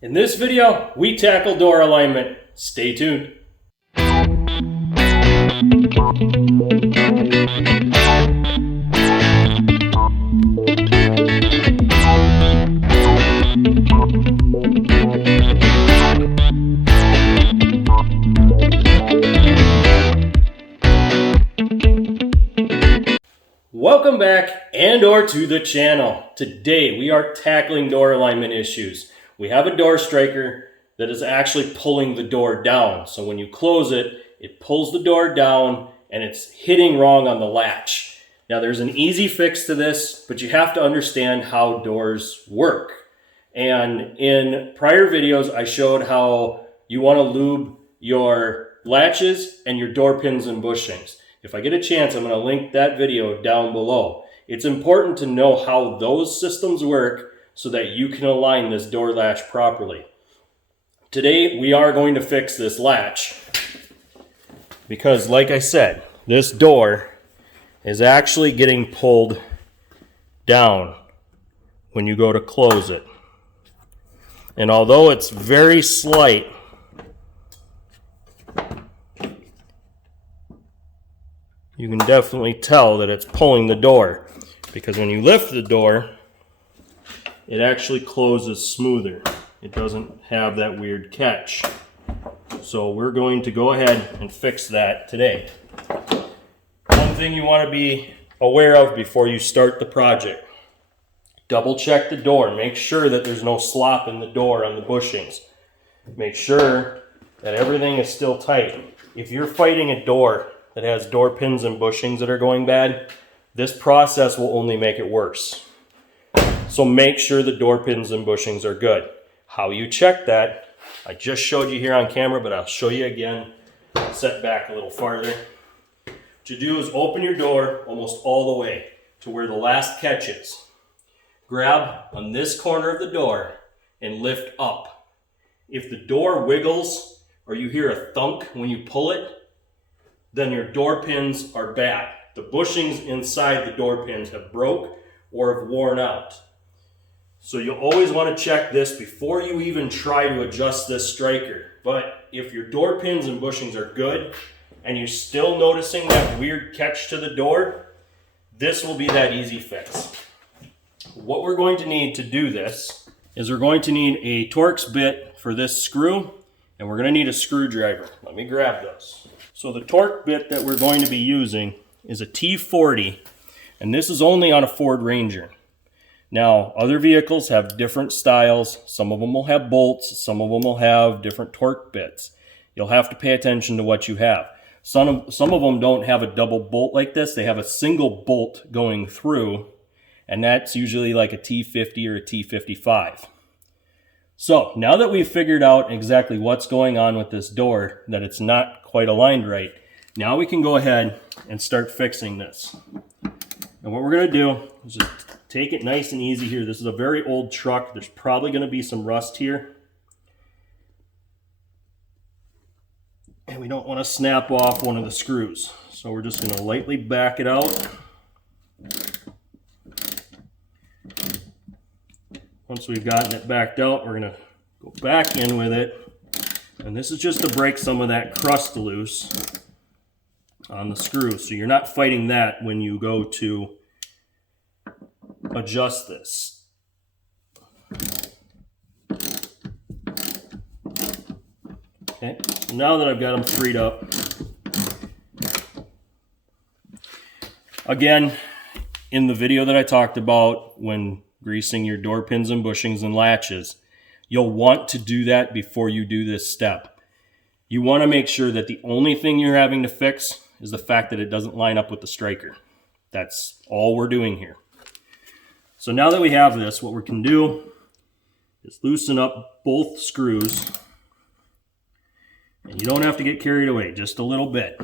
In this video, we tackle door alignment. Stay tuned. Welcome back and/or to the channel. Today we are tackling door alignment issues. We have a door striker that is actually pulling the door down. So when you close it, it pulls the door down and it's hitting wrong on the latch. Now there's an easy fix to this, but you have to understand how doors work. And in prior videos, I showed how you want to lube your latches and your door pins and bushings. If I get a chance, I'm going to link that video down below. It's important to know how those systems work so that you can align this door latch properly. Today, we are going to fix this latch because, like I said, this door is actually getting pulled down when you go to close it. And although it's very slight, you can definitely tell that it's pulling the door, because when you lift the door, it actually closes smoother. It doesn't have that weird catch. So we're going to go ahead and fix that today. One thing you want to be aware of before you start the project: double check the door. Make sure that there's no slop in the door on the bushings. Make sure that everything is still tight. If you're fighting a door that has door pins and bushings that are going bad, this process will only make it worse. So make sure the door pins and bushings are good. How you check that, I just showed you here on camera, but I'll show you again. Set back a little farther. What you do is open your door almost all the way to where the last catch is. Grab on this corner of the door and lift up. If the door wiggles or you hear a thunk when you pull it, then your door pins are bad. The bushings inside the door pins have broke or have worn out. So you'll always want to check this before you even try to adjust this striker. But if your door pins and bushings are good and you're still noticing that weird catch to the door, this will be that easy fix. What we're going to need to do this is we're going to need a Torx bit for this screw, and we're going to need a screwdriver. Let me grab those. So the Torx bit that we're going to be using is a T40, and this is only on a Ford Ranger. Now, other vehicles have different styles. Some of them will have bolts, some of them will have different Torx bits. You'll have to pay attention to what you have. Some of them don't have a double bolt like this. They have a single bolt going through, and that's usually like a T50 or a T55. So now that we've figured out exactly what's going on with this door, that it's not quite aligned right, now we can go ahead and start fixing this. And what we're going to do is just take it nice and easy here. This is a very old truck. There's probably going to be some rust here. And we don't want to snap off one of the screws. So we're just going to lightly back it out. Once we've gotten it backed out, we're going to go back in with it. And this is just to break some of that crust loose on the screw. So you're not fighting that when you go to adjust this. Okay, so now that I've got them freed up, again, in the video that I talked about when greasing your door pins and bushings and latches, you'll want to do that before you do this step. You want to make sure that the only thing you're having to fix is the fact that it doesn't line up with the striker. That's all we're doing here. So now that we have this, what we can do is loosen up both screws. And you don't have to get carried away, just a little bit.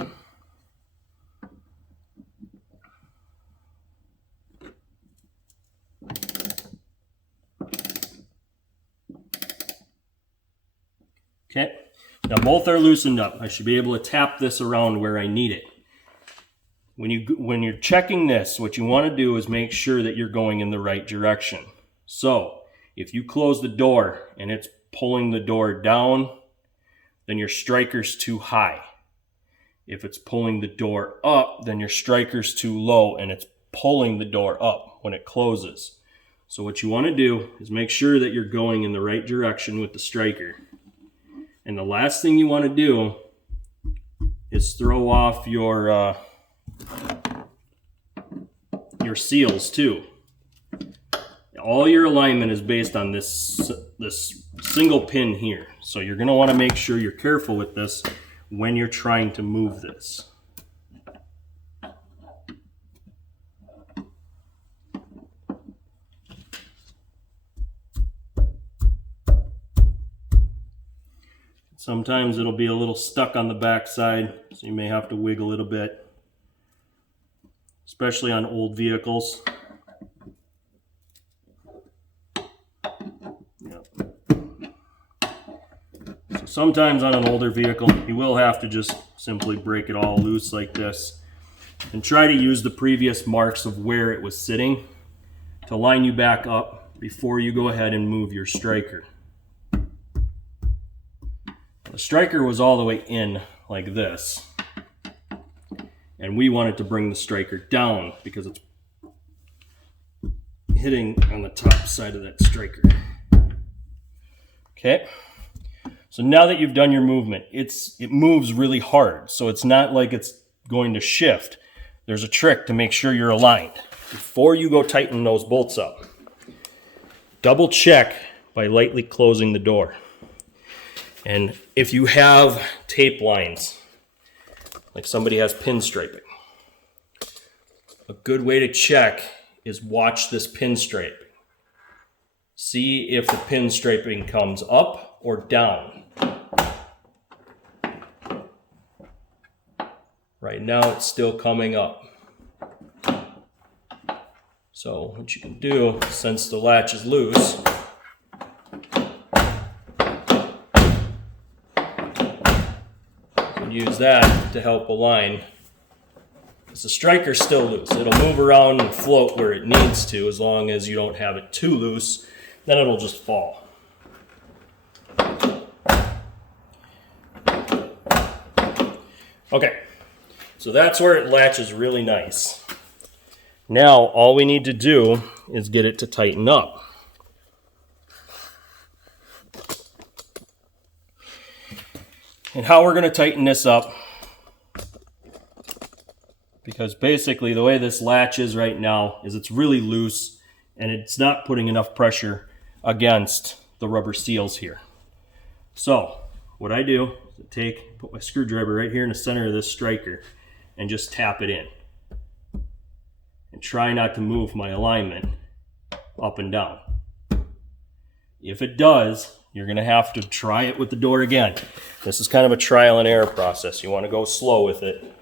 Okay, now both are loosened up. I should be able to tap this around where I need it. When you're checking this, what you want to do is make sure that you're going in the right direction. So if you close the door and it's pulling the door down, then your striker's too high. If it's pulling the door up, then your striker's too low and it's pulling the door up when it closes. So what you want to do is make sure that you're going in the right direction with the striker. And the last thing you want to do is throw off your seals too. All your alignment is based on this single pin here. So you're going to want to make sure you're careful with this when you're trying to move this. Sometimes it'll be a little stuck on the back side, so you may have to wiggle it a bit, especially on old vehicles. So sometimes on an older vehicle, you will have to just simply break it all loose like this and try to use the previous marks of where it was sitting to line you back up before you go ahead and move your striker. The striker was all the way in like this, and we wanted to bring the striker down because it's hitting on the top side of that striker. Okay, so now that you've done your movement, it moves really hard, so it's not like it's going to shift. There's a trick to make sure you're aligned. Before you go tighten those bolts up, double check by lightly closing the door. And if you have tape lines, like somebody has pinstriping, a good way to check is watch this pinstriping. See if the pinstriping comes up or down. Right now it's still coming up. So what you can do, since the latch is loose, use that to help align. Because the striker's still loose. It'll move around and float where it needs to as long as you don't have it too loose. Then it'll just fall. Okay, so that's where it latches really nice. Now all we need to do is get it to tighten up. And how we're going to tighten this up, because basically the way this latch is right now is it's really loose and it's not putting enough pressure against the rubber seals here. So what I do is put my screwdriver right here in the center of this striker and just tap it in. And try not to move my alignment up and down. If it does, you're going to have to try it with the door again. This is kind of a trial and error process. You want to go slow with it.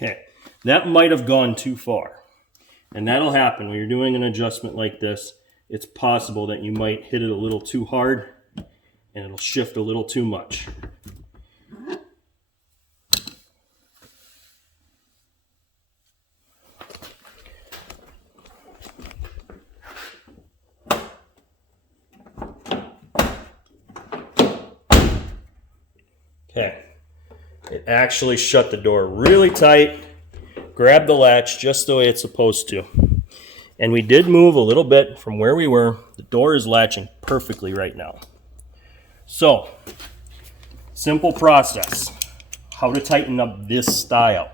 Okay, that might have gone too far. And that'll happen when you're doing an adjustment like this. It's possible that you might hit it a little too hard and it'll shift a little too much. Okay. It actually shut the door really tight, grabbed the latch just the way it's supposed to. And we did move a little bit from where we were. The door is latching perfectly right now. So, simple process. How to tighten up this style.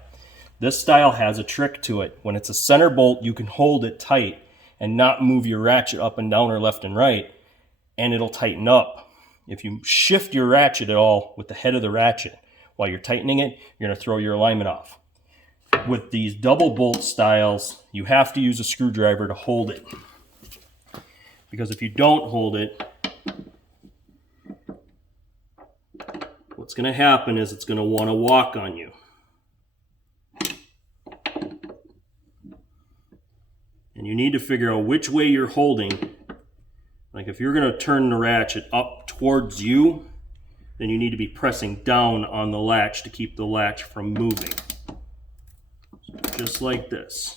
This style has a trick to it. When it's a center bolt, you can hold it tight and not move your ratchet up and down or left and right, and it'll tighten up. If you shift your ratchet at all with the head of the ratchet, while you're tightening it, you're going to throw your alignment off. With these double bolt styles, you have to use a screwdriver to hold it. Because if you don't hold it, what's going to happen is it's going to want to walk on you. And you need to figure out which way you're holding. Like if you're going to turn the ratchet up towards you, then you need to be pressing down on the latch to keep the latch from moving. So just like this.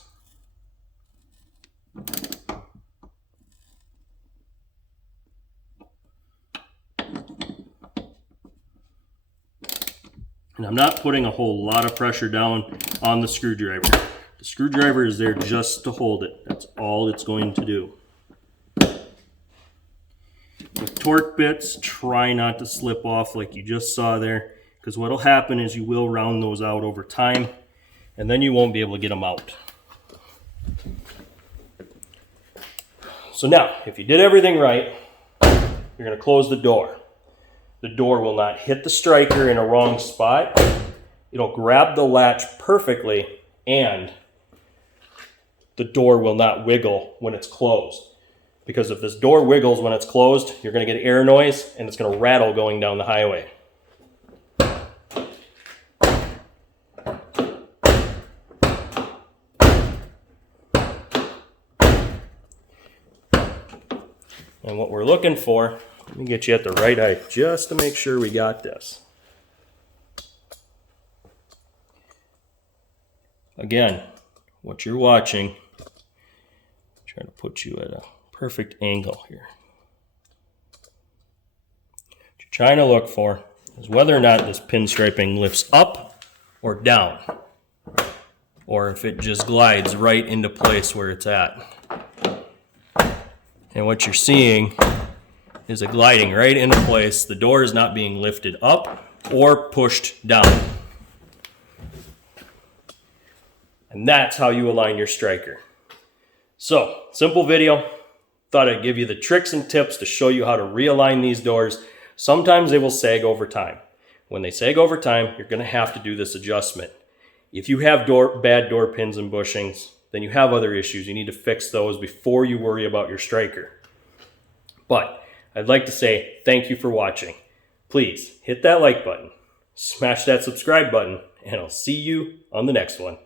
And I'm not putting a whole lot of pressure down on the screwdriver. The screwdriver is there just to hold it. That's all it's going to do. With torque bits, try not to slip off like you just saw there, because what will happen is you will round those out over time, and then you won't be able to get them out. So now, if you did everything right, you're going to close the door. The door will not hit the striker in a wrong spot. It'll grab the latch perfectly, and the door will not wiggle when it's closed. Because if this door wiggles when it's closed, you're going to get air noise, and it's going to rattle going down the highway. And what we're looking for, let me get you at the right height just to make sure we got this. Again, what you're watching, try to put you at a perfect angle here. What you're trying to look for is whether or not this pinstriping lifts up or down, or if it just glides right into place where it's at. And what you're seeing is it gliding right into place. The door is not being lifted up or pushed down. And that's how you align your striker. So, simple video. Thought I'd give you the tricks and tips to show you how to realign these doors. Sometimes they will sag over time. When they sag over time, you're going to have to do this adjustment. If you have bad door pins and bushings, then you have other issues. You need to fix those before you worry about your striker. But I'd like to say thank you for watching. Please hit that like button, smash that subscribe button, and I'll see you on the next one.